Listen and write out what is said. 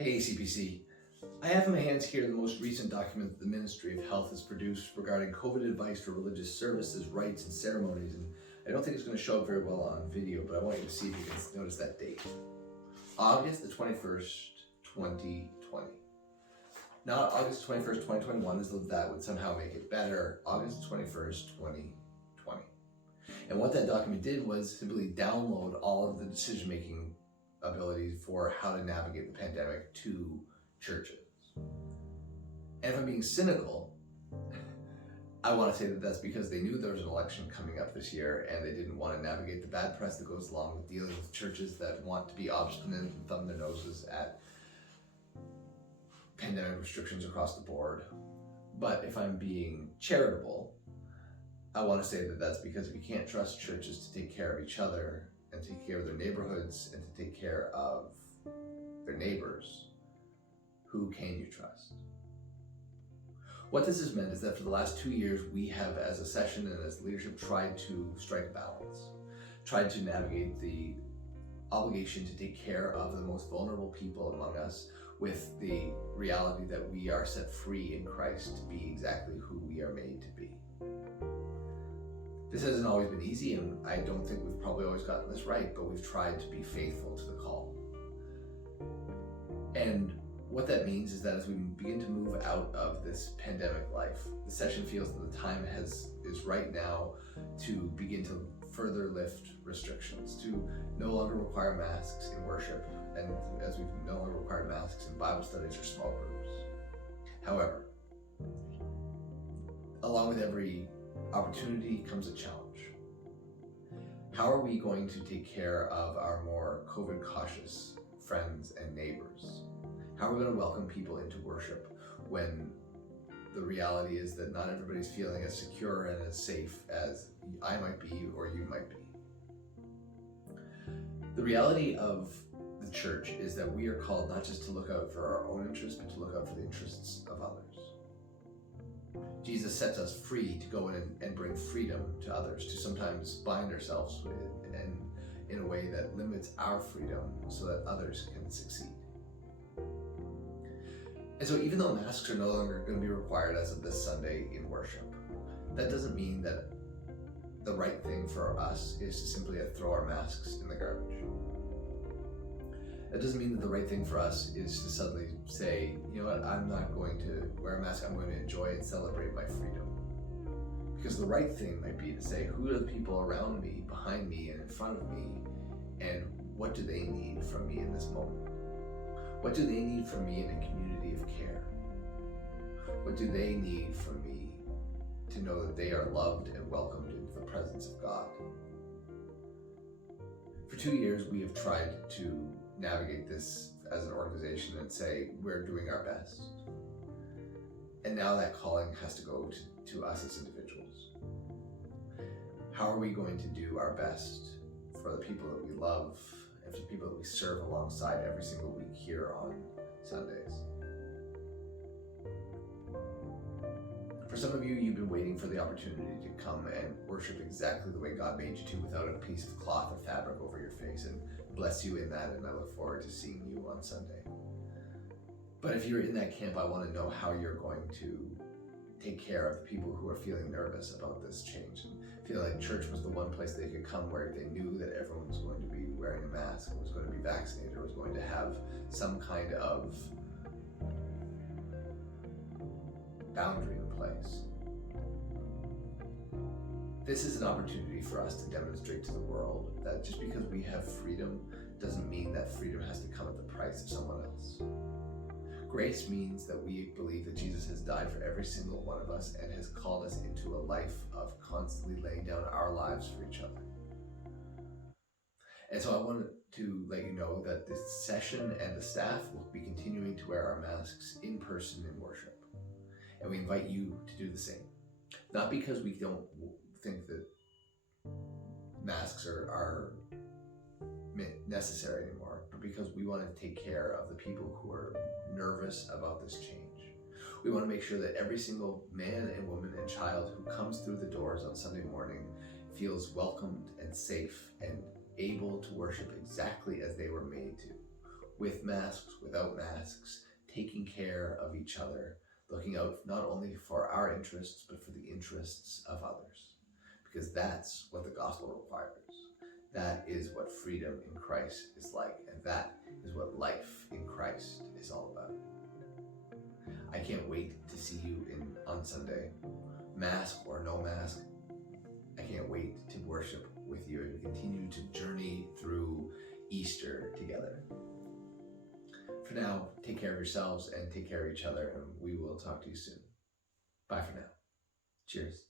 Hey CPC, I have in my hands here the most recent document that the Ministry of Health has produced regarding COVID advice for religious services, rites, and ceremonies, and I don't think it's going to show up very well on video, but I want you to see if you can notice that date. August the 21st, 2020. Not August 21st, 2021, as though that would somehow make it better. August 21st, 2020. And what that document did was simply download all of the decision-making abilities for how to navigate the pandemic to churches. And if I'm being cynical, I want to say that that's because they knew there was an election coming up this year and they didn't want to navigate the bad press that goes along with dealing with churches that want to be obstinate and thumb their noses at pandemic restrictions across the board. But if I'm being charitable, I want to say that that's because if you can't trust churches to take care of each other and take care of their neighborhoods and to take care of their neighbors, who can you trust? What this has meant is that for the last 2 years, we have, as a session and as leadership, tried to strike a balance, tried to navigate the obligation to take care of the most vulnerable people among us with the reality that we are set free in Christ to be exactly who we are made to be. This hasn't always been easy, and I don't think we've probably always gotten this right, but we've tried to be faithful to the call. And what that means is that as we begin to move out of this pandemic life, the session feels that the time is right now to begin to further lift restrictions, to no longer require masks in worship, and as we've no longer required masks in Bible studies or small groups. However, along with every opportunity comes a challenge. How are we going to take care of our more COVID cautious friends and neighbors? How are we going to welcome people into worship when the reality is that not everybody's feeling as secure and as safe as I might be or you might be? The reality of the church is that we are called not just to look out for our own interests, but to look out for the interests of others. Jesus sets us free to go in and bring freedom to others, to sometimes bind ourselves and in a way that limits our freedom so that others can succeed. And so even though masks are no longer going to be required as of this Sunday in worship, that doesn't mean that the right thing for us is to simply throw our masks in the garbage. That doesn't mean that the right thing for us is to suddenly say, you know what, I'm not going to wear a mask, I'm going to enjoy and celebrate my freedom. Because the right thing might be to say, who are the people around me, behind me, and in front of me, and what do they need from me in this moment? What do they need from me in a community of care? What do they need from me to know that they are loved and welcomed into the presence of God? For 2 years, we have tried to navigate this as an organization and say, we're doing our best. And now that calling has to go to us as individuals. How are we going to do our best for the people that we love and for the people that we serve alongside every single week here on Sundays? For some of you, you've been waiting for the opportunity to come and worship exactly the way God made you to, without a piece of cloth or fabric over your face, and bless you in that, and I look forward to seeing you on Sunday. But if you're in that camp, I want to know how you're going to take care of the people who are feeling nervous about this change and feel like church was the one place they could come where they knew that everyone was going to be wearing a mask, was going to be vaccinated, or was going to have some kind of boundary in place. This is an opportunity for us to demonstrate to the world that just because we have freedom doesn't mean that freedom has to come at the price of someone else. Grace means that we believe that Jesus has died for every single one of us and has called us into a life of constantly laying down our lives for each other. And so I wanted to let you know that this session and the staff will be continuing to wear our masks in person in worship. And we invite you to do the same. Not because we don't think that masks are necessary anymore, but because we want to take care of the people who are nervous about this change. We want to make sure that every single man and woman and child who comes through the doors on Sunday morning feels welcomed and safe and able to worship exactly as they were made to, with masks, without masks, taking care of each other, looking out not only for our interests, but for the interests of others. Because that's what the gospel requires. That is what freedom in Christ is like, and that is what life in Christ is all about. I can't wait to see you on Sunday, mask or no mask. I can't wait to worship with you and continue to journey through Easter together. For now, take care of yourselves and take care of each other, and we will talk to you soon. Bye for now. Cheers.